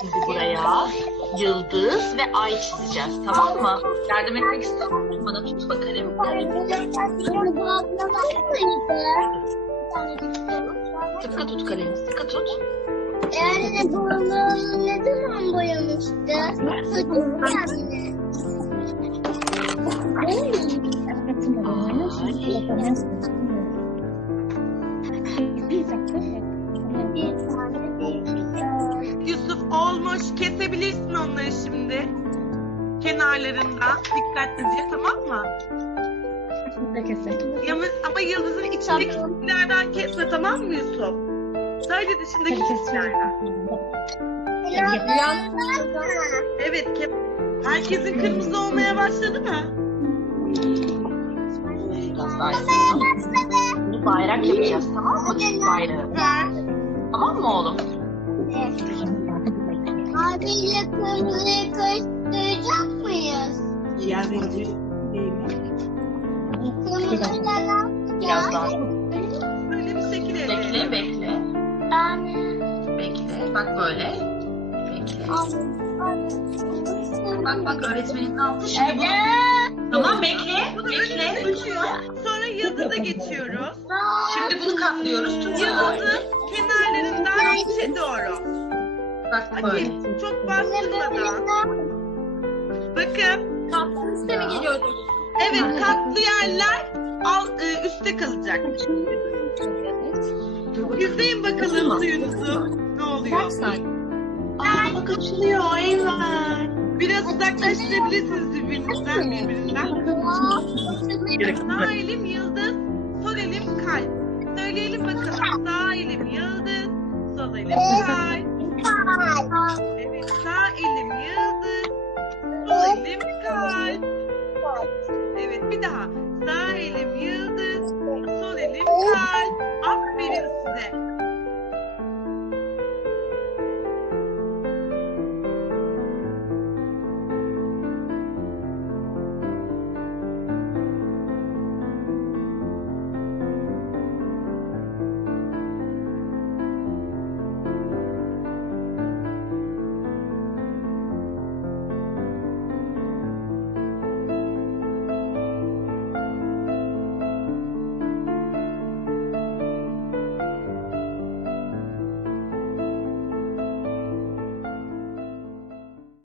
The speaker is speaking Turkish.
Şimdi buraya yıldız ve ay çizeceğiz. Tamam mı? Yardım etmek istiyor musun bana? Tut bakalım. Sıkı tut kalemi. Sıkı tut. Yani bunu ne zaman boyamıştı? Yani. Bir tane değil. Yusuf olmuş. Kesebilirsin onları şimdi. Kenarlarından. Dikkatlice tamam mı? Ama, ama yıldızın içindeki çizgilerden kesme tamam mı Yusuf? Sadece dışındaki çizgilerden. Evet. Ke- Herkesin kırmızı olmaya başladı mı? Bunu bayrak yapacağız. Tamam mı? Bayrağı. Tamam mı oğlum? Abiyle kırmızıyı karıştıracak mıyız? Diğer değil? Kırmızıyla ne Biraz daha. yapacağız? Böyle bir şekil elde Bekle, bekle. Bekle. Bak böyle. Bekle. Bak bak öğretmenin ne yaptı şimdi bu. Tamam bekle. Bunu Bekle. tutuyor. Sonra yıldıza geçiyoruz. Şimdi bunu katlıyoruz. Tut. Yıldızın kenarlarından içe doğru. Bak böyle. Hadi çok bastırmadan. Bakın. Üste mi geliyor? Evet katlı yerler al, e, üstte kalacak. İzleyin bakalım suyunuzu. Ne oluyor? Aa bak açılıyor. Eyvah. Biraz uzaklaştırabilirsiniz birbirinizden birbirinden. Sağ elim yıldız, Evet sağ elim yıldız. Sol elim kalp. Evet bir daha.